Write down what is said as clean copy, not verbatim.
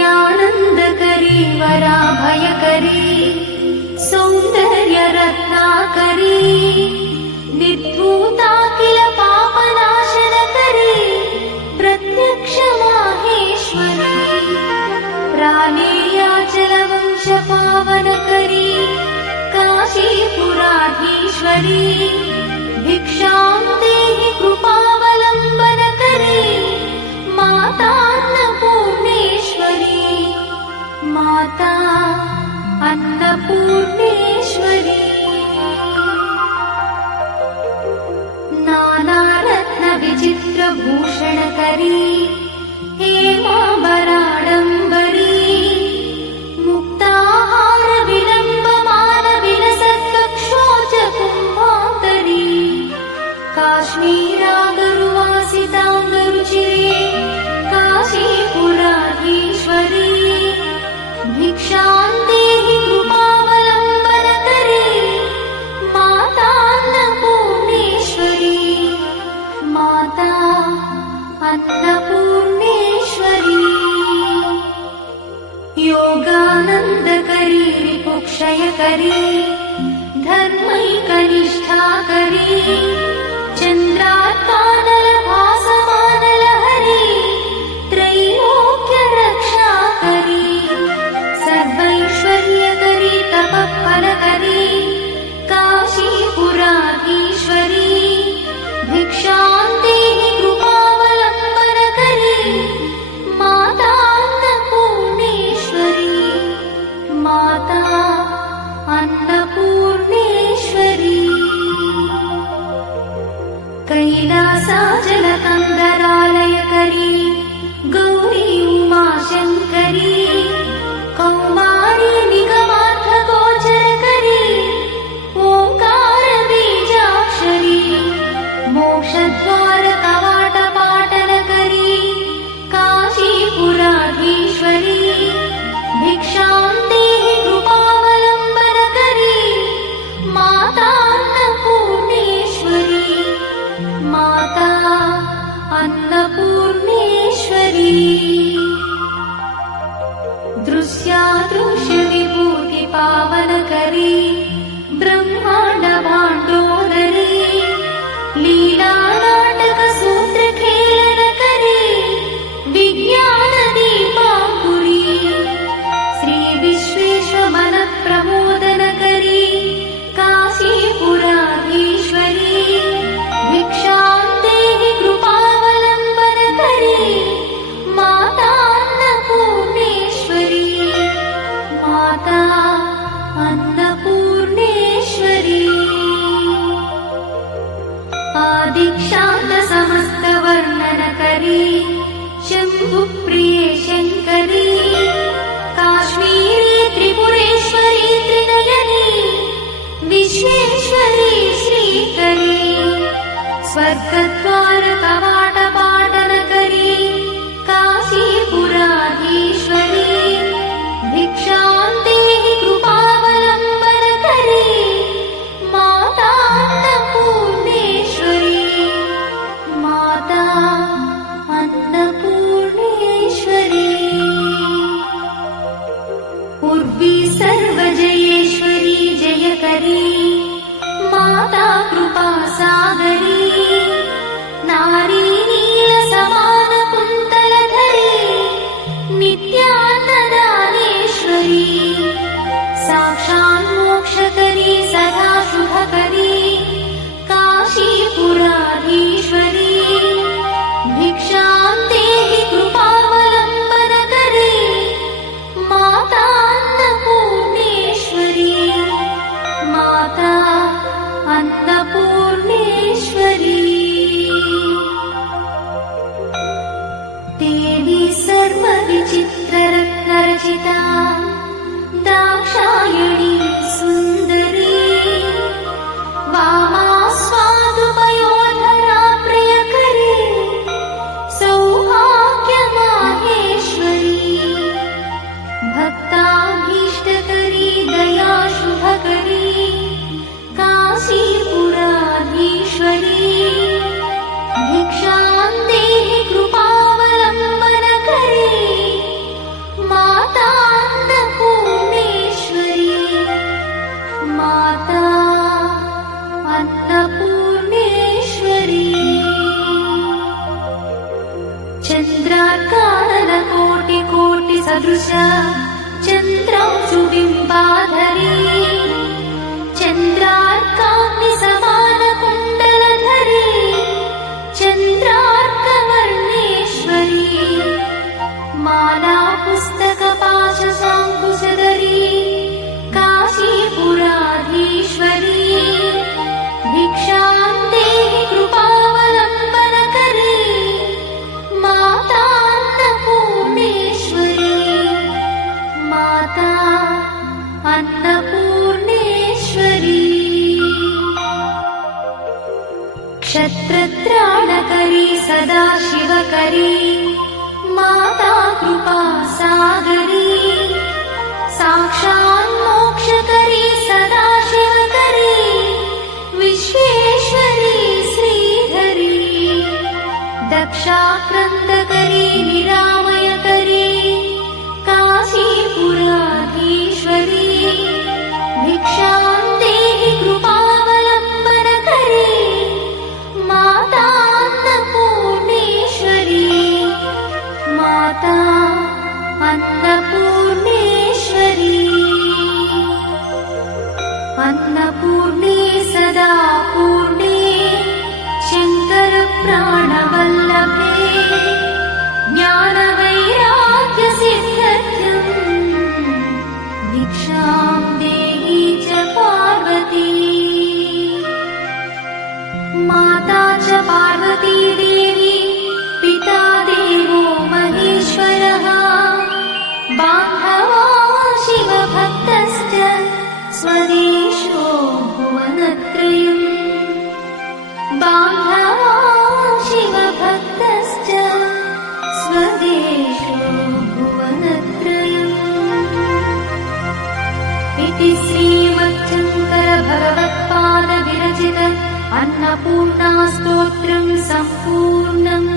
नित्यानन्दकरी वराभयकरी सौन्दर्यरत्नाकरी निर्धूताखिल पापनाशनकरी प्रत्यक्ष माहेश्वरी प्राणेयाचलवंशपावनकरी काशीपुराधीश्वरी भिक्षां देहि कृपावलम्बनकरी माता अन्नपूर्णेश्वरी माता अन्नपूर्णेश्वरी नानारत्नविचित्रभूषणकरी हेमाम्बराडम्बरी मुक्ताहारविलम्बमानविलसत्कक्षोजकुम्भान्तरी काश्मीरागरुवासिताङ्गरुचिरे काशीपुराधीश्वरी भिक्षां देहि कृपावलम्बनकरी माता अन्नपूर्णेश्वरी माता अन्नपूर्णेश्वरी योगानन्दकरी रिपुक्षयकरी धर्मैकनिष्ठाकरी चन्द्रात्मानलभासमानलहरी त्रैलोक्यरक्षाकरी सर्वैश्वर्यकरी तपःफलकरी काशीपुराधीश्वरी भिक्षां देहि कृपावलम्बनकरी माता अन्नपूर्णेश्वरी माता अन्नपूर्णेश्वरी कैलासाचलकन्दरालयकरी गौरी उमाशङ्करी कौमारी निगमार्थगोचरकरी ओङ्कारबीजाक्षरी मोक्षद्वारकवाटपाटनकरी काशीपुराधीश्वरी भिक्षां देहि कृपावलम्बनकरी माता अन्नपूर्णेश्वरी माता अन्नपूर्णेश्वरी दृश्यादृश्यविभूतिपावनकरी ब्रह्माण्डभाण्डोदरी लीलानाटकसूत्रखेलनकरी विज्ञानदीपाङ्कुरी श्रीविश्वेश्वरमनप्रमोदनकरी काशीपुराधीश्वरी भिक्षां देहि कृपावलम्बनकरी माता अन्नपूर्णेश्वरी माता अन्नपूर्णेश्वरी आदिक्षान्तसमस्तवर्णनकरी शम्भुप्रिये शङ्करी काश्मीरी त्रिपुरेश्वरी त्रिनयनी विश्वेश्वरी श्रीकरी स्वर्गद्वारकवाटपाटनकरी काशीपुराधीश्वरी भिक्षां देहि कृपावलम्बनकरी माता अन्नपूर्णेश्वरी माता अन्नपूर्णेश्वरी उर्वी सर्वजयेश्वरी जयकरी माता कृपासागरी नारी नीलसमानकुन्तलधरी नित्यान्नदानेश्वरी साक्षान्मोक्षकरी सदा शुभकरी काशीपुराधीश्वरी भिक्षां देहि कृपावलम्बनकरी माता अन्नपूर्णेश्वरी माता अन्नपूर्णेश्वरी देवी सर्वविचित्ररत्नरचिता दाक्षायणी सुन्दरी वामास्वादुपयोधरा प्रियकरी सौभाग्यमाहेश्वरी भक्ताभीष्टकरी दयाशुभकरी काशीपुराधीश्वरी भिक्षां देहि कृपावलम्बनकरी चन्द्रार्काननकोटिकोटिसदृश चन्द्रांशुबिम्बाधरी चन्द्रार्काग्निसमानकुण्डलधरी चन्द्रार्कवर्णेश्वरी मालापुस्तकपाशसाङ्कुशधरी काशीपुराधीश्वरी भिक्षां देहि कृपावलम्बनकरी माता अन्नपूर्णेश्वरी माता अन्नपूर्णेश्वरी क्षत्रत्राणकरी सदाशिवकरी माता कृपासागरी साक्षान्मोक्षकरी सदाशिवकरी विश्वेश्वरी श्रीधरी दक्षाक्रन्दकरी निरामयकरी काशीपुराधीश्वरी भिक्षां देहि कृपावलम्बनकरी माता अन्नपूर्णेश्वरी माता अन्नपूर्णेश्वरी अन्नपूर्णे सदा पूर्णे शङ्करप्राणवल्लभे ज्ञानवैराग्यसिद्ध्यर्थम् भिक्षां देहि च पार्वती माता च पार्वती देवी पिता देवो महेश्वरः बान्धवा शिवभक्तश्च स्वदेशो भुवनत्रयम् बान्धवा शिवभक्तश्च स्वदेशो भुवनत्रयम् इति श्रीमच्छङ्करभगवत्पादविरचित अन्नपूर्णास्तोत्रम् सम्पूर्णम्।